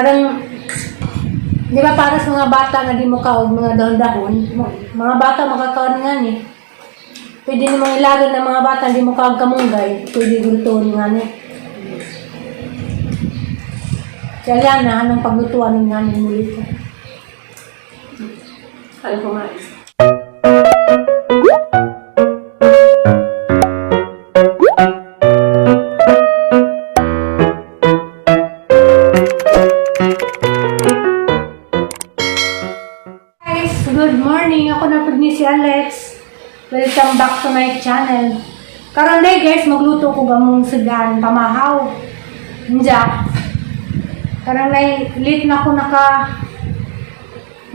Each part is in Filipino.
Karang, di ba para sa mga bata nga di mo kaog mga dahon-dahon, mga bata makakaon nga ni. Pwede namang ilaro ng mga bata di mo kaog kamunggay, pwede gulutuin nga ni. Kaya yan na, anong paglutuan ng nga ni muli ko. Ano kumain? Good morning! Ako na po ni si Alex. Welcome back to my channel. Karon day guys, magluto ko gamong sigan pamahaw. Njak. Karon day late na ako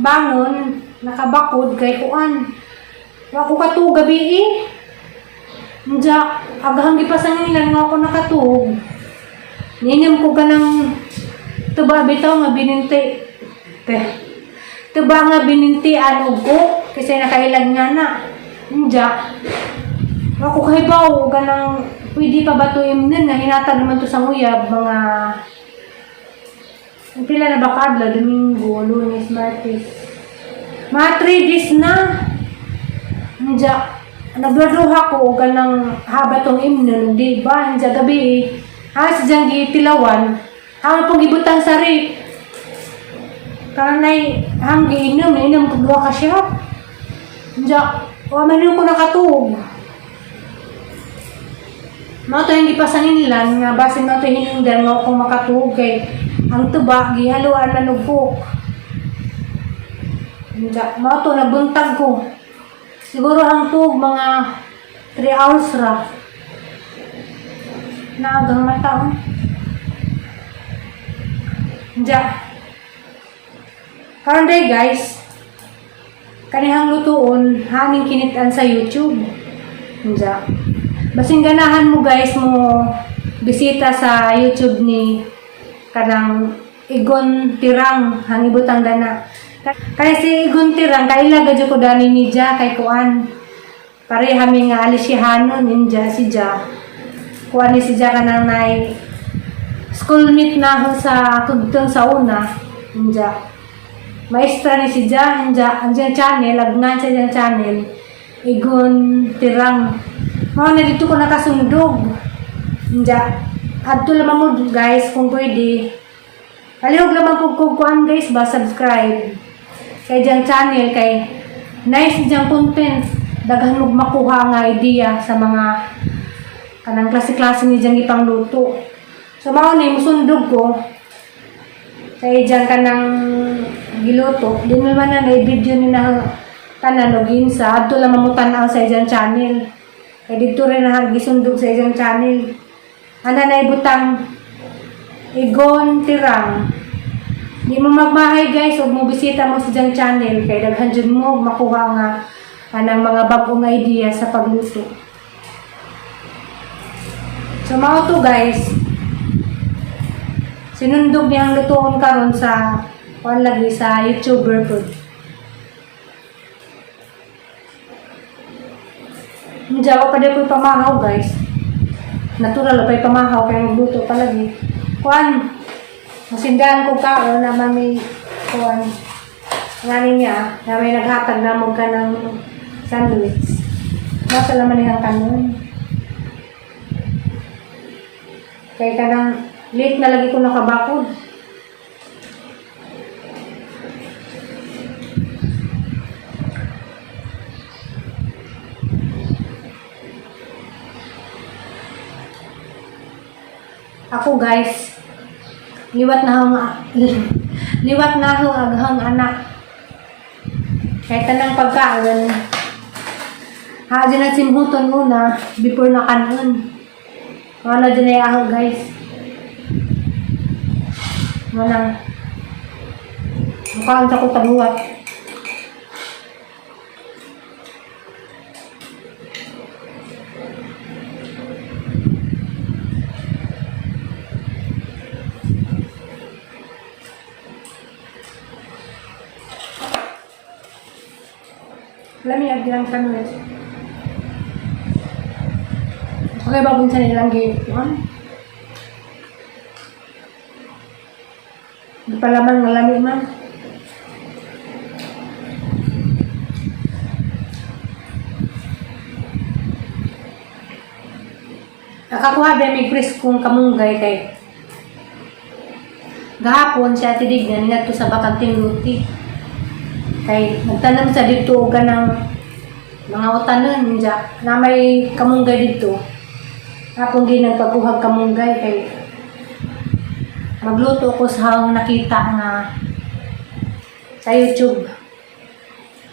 bangon, nakabakod kay kuan. Wa ko katug gabi eh. Njak, agahang gipasangilan nga ako nakatug. Ninyam ko ganang tuba bitaw nga bininti. Tuba nga binintian og ko kasi nakailag nga na. Njak. Ako kahibaw ganang pwede pa ba to imnen nga hinatag naman to sa uyab mga pila na ba kadlaw, Domingo, Lunes, Martes. Mga 3 days na. Njak. Nagladuha ko ganang haba tong imnen, di ba? Njak gabi sa diyang gitilawan. Hama pong gibutang sa rip. Karanay hanggi inom ko duha ka siya. Njak, mahinom ko nakatug. Mga ito hindi pa saninlan nga basin mga ito hinundan nga ako makatug kay ang tuba gihaluan na nugpok. Njak, mga ito nabuntag ko. Siguro ang tug mga 3 hours ra. Naagang mata. Njak. Karon day guys, kanihang lutuon, haning kinitan sa YouTube. Njak. Basing ganahan mo guys mo bisita sa YouTube ni kanang Igon Tirang, hangibutang dana. Kaya si Igon Tirang, kaila gadyo ko dani ni Ja, kay kuan. Pare hami nga alisyahanon, ninja si Ja. Kuan ni si Ja kanang nay schoolmate na ako sa kugtong sa una, ninja. Maestra ni si Ja, ang channel, agnan sa diyang channel, Igon Tirang. Mga na dito ko nakasundog. Ninja, adto lamang mo guys kung pwede. Kalihog lamang po kuan guys ba, subscribe. Kay diyang channel, kay nice diyang content. Daghan mo makuha nga idea sa mga kanang klase-klase ni diyang ipangluto. So mao ni musundog ko. Kay dyan ka ng giluto, di naman na video ni na tanan login sa adto lang mamutanaw sa iyang channel. Kay dito rin na gisundog sa iyang channel. Ana na ibutang Igon Tirang. Di mo magmahay guys, ug mo bisita mo sa iyang channel kay daghan jud mo makuha nga anang mga bagong idea sa pagluto. So mao to guys. Sinundog niyang lutuon karon sa kuan lagi sa YouTuber food. Hindi ako pa din pamahaw guys. Natural pa pamahaw kaya magluto palagi. Kuan, masindahan ko kaon na may kuan. Ngani niya, na may naghatag na mo ka ng sandwich. Nasa laman niyang kanon. Kaya ka ng late na lagi ko nakabakod. Ako guys, liwat na ako aghang anak. Kahit anang pagkaon, haji na simhuton muna before na kanon. Wala din ay ako guys. Wala. Mukhang ko tabuhat. Lami agdilang kanwes. Okay ba kung saan nilang gate? Di pa laman malami man. Nakakuha ba may pres kong kamunggay kay gahapon siya tidignan nga to sa bakanting luti. Kay nagtanong sa dito og ganang mga utanon niya na may kamunggay dito. Hapon din nagpagkuhag kamunggay kay magluto ko sa hang nakita nga sa YouTube.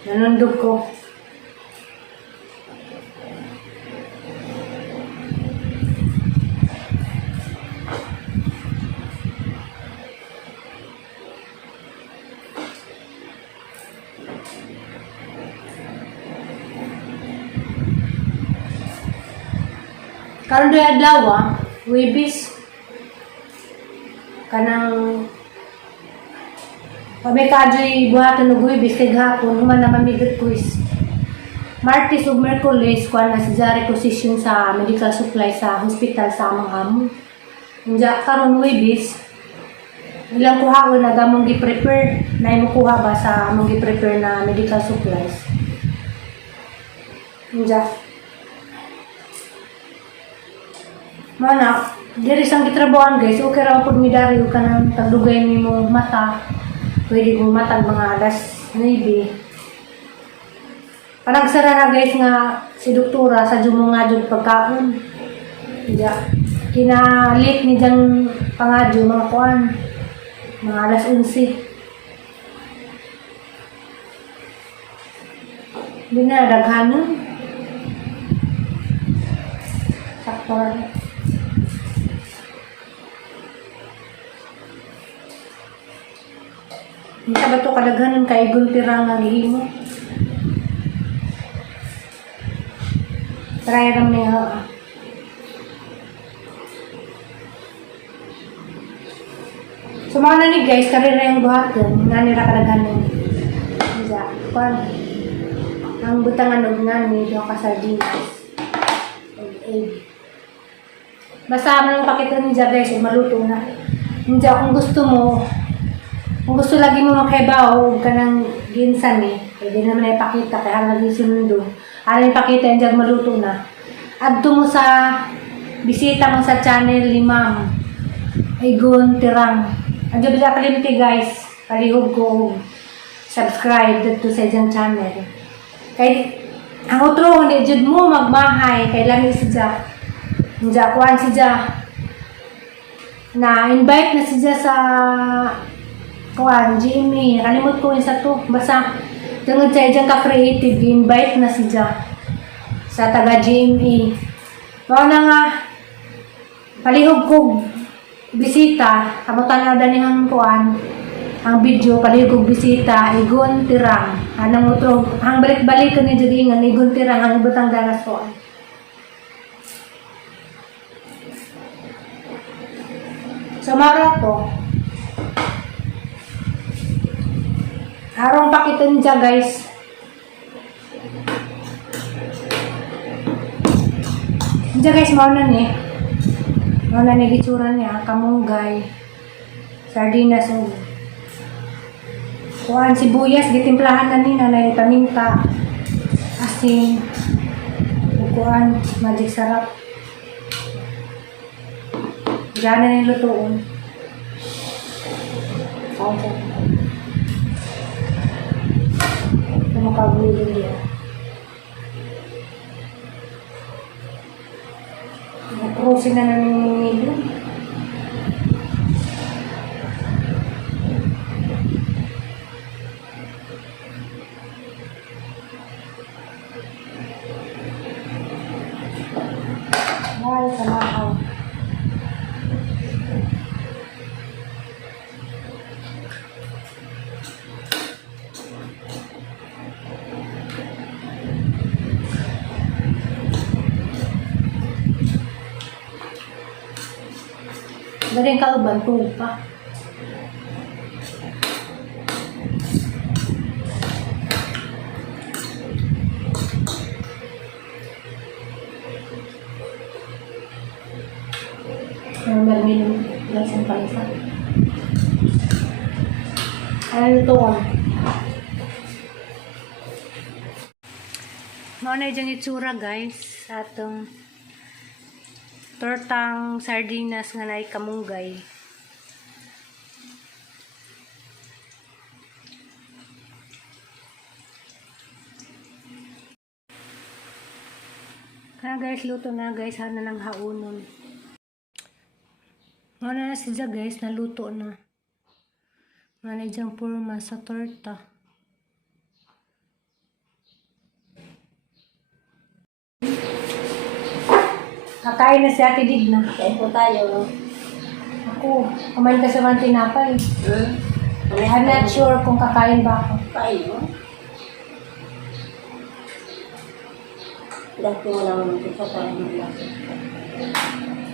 Nanundog ko. Karon doy adlaw, Webis kanang pamay kadyoy buhaton og Webis kay gahapon human na mamigot quiz. Martes ug Miyerkules kuan na si Jari position sa medical supply sa hospital sa among amo. Unya karon Webis ilang kuhaon na gamong gi-prepare na imo kuha ba sa among gi-prepare na medical supplies. Unya mana, diri sang gitrabahoan guys, okay ra pud mi dari ka nang tagdugay nimo mata. Pwede kong matag mga alas 9. Panagsara na guys nga si doktora sa jumo nga jud pagkaon. Diya, kinalit ni dang pangadyo mga kuan. Mga alas 11. Di na daghanon. Sakto ra. Hindi ka ba ito kadaghanan kay guntirang ang himo? Try lang niya. So mga na ni guys, karira yung buhaton, nga nila kadaghanan. Isa, kwan. Ang butangan og nga ni yung kasardinas. Basta mo lang pakita niya guys, maluto na. Hindi kung gusto mo, kung gusto lagi mo makaibaw ka ng ginsan pwede naman na ipakita kaya lagi sinundo. Alam ipakita yung dyan maluto na. Adto mo sa bisita mo sa channel ni Ma'am Igon Tirang. Andiyo bisa kalimti guys. Palihog ko subscribe dito sa dyan channel. Kay ang utro ni jud mo magmahay kay lami si Ja. Nja kuan si Ja. Na invite na si Ja sa kuan, Jimmy, nakalimot ko yun sa to. Basta, tungod sa dyan ka-creative, invite na si Ja sa taga-Jimmy. Kaya na nga, palihog ko bisita, kamutan na danihang kuan, ang video, palihog ko bisita, Igon Tirang. Anang utro, ang balik-balik ko ni Judingan, Igon Tirang, ang ibutang danas kuan. So, mara to, harong pakitin dyan guys. Dyan guys, mauna ni. Mauna ni gitsura niya. Kamunggay. Sardinas. Kuhaan sibuyas. Gitimplahan na ni nanay paminta. Asin. Kuhaan. Magic sarap. Diyan na nilutuon. Okay. Makagulo niya. Nakrosin na namin nilo. Mahal sa mahal. Galing ka uban, tulog pa. Ang marami ng lasang palisa. Ano ito ko? Mao na dyan itsura guys sa atong tortang sardinas nga naay kamunggay. Kaya guys, luto na guys, hana ng haunon. Mao na siya guys, naluto na. Mao na dyan purma sa torta. Kakain na si Ate Digna. Kain po tayo. Ako, kumain ka sa mga tinapay. I'm not sure kung kakain ba ako. Tayo. Dati mo naman ito sa tayo ng lasa.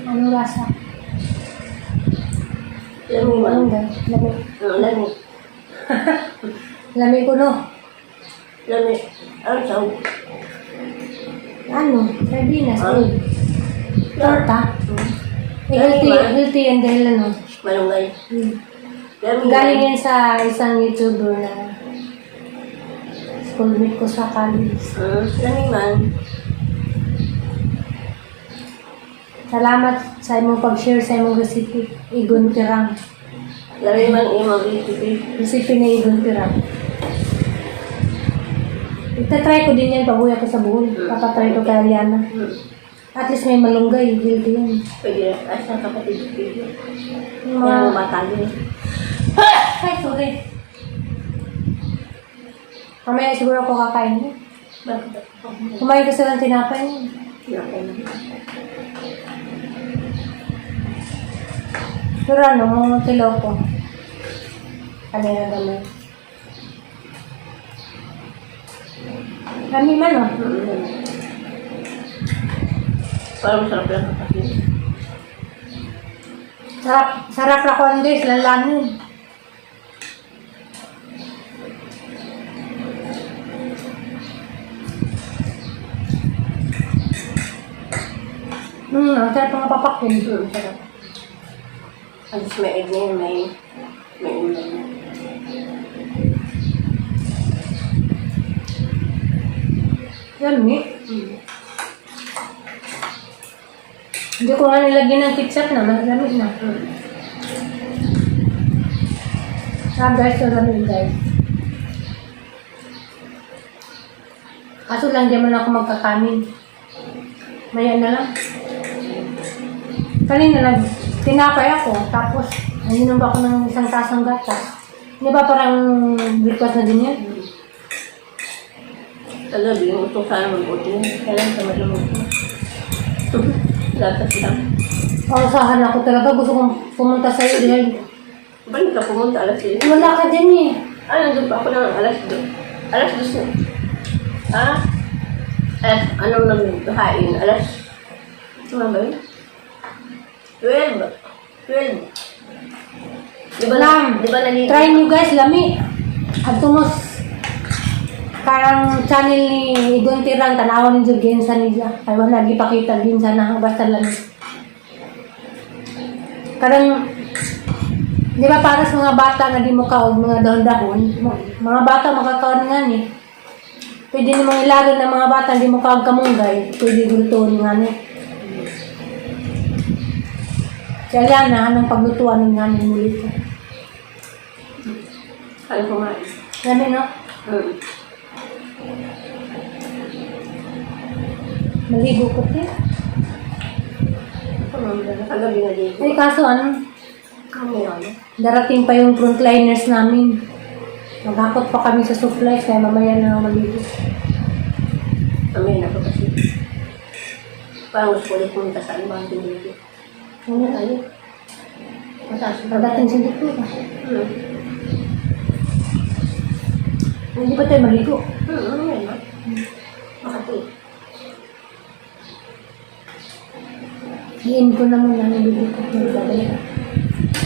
Ano rasa? Lami ba? Ano ba? Lami. Lami. Lami ko no. Lami. Ano sa Ano? Sardinas. Ah. Torta. Healthy and dahil ano. Malunggay. Lami. Galing yan sa isang YouTuber na schoolmate ko sa college. Lami man. Salamat sa imong pag-share sa imong recipe. Igon tirang. Lami man imong recipe. Recipe na igon tirang. Itatry ko din yan pabuya ko sa buhol. Papatry ko kay Aliana. At least may malunggay. Healthy yan. Pwede rin. Asa kapatid pwede. Yung Kaya mga... matalo. Ay, sorry. Mamaya siguro ako kakain niya. Bakit? Kumain kasi ng tinapay niya. Pero ano, mga kilo ko. Kanina naman. Kami man, oh. Parang masarap lang kapatid. Sarap na kuhan guys, lalanin. Ang sarap mga papakin. Sarap. Ang may egg na yun, may ulam na. Yummy. Hindi ko nga nilagyan ng ketchup na, malamig na. Guys, malamig guys. Kaso lang, di man ako magkakanin. Maya na lang. Kanina tinapay ako, tapos nainom ba ako ng isang tasang gatas. Di ba parang breakfast na din yan? Talabi, gusto ko sana mag-oatmeal. Kailan ka malumuto? Gatas lang. Pausahan ako talaga, gusto kong pumunta sa'yo dahil Ba't ka pumunta alas 10? wala ka din eh. Nandun pa ako ng alas 2. Alas 2 na. Anong namin kahain? Alas... Ano ba yun? 12. Di ba nalito? Try nyo guys, lami. At tumos parang channel ni Igon Tirang, tanawan ni Ginsa niya. Kaya wala, ipakita Ginsa na basta lami. Karang, di ba para sa mga bata na di mo kaog, mga dahon-dahon, mga bata makakaon nga ni. Pwede namang ilaro ng mga bata, di mo kaog kamunggay, pwede gultuon nga ni. Kaya yan na, anong paglutuan ng nga ni muli ko. Ano kumain? Lami no? Maligo ko siya. Kagabi na dito. Ay, kaso ano, Kami ano? darating pa yung frontliners namin. Maghakot pa kami sa supplies, kaya mamaya na ako maligo. Kami na po kasi. Parang gusto ko ulit pumunta sa ibang dito. Ano tayo? Mataas pa. Pagdating sa dito ba? Hindi ba tayo maligo? Ano yan ba? Makati. Iin ko na muna ng bibig ko.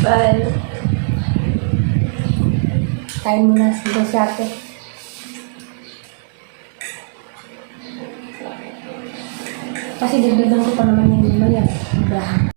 Bye. Kain muna si ate. Kasi dagdagan ko pa naman yung mamaya.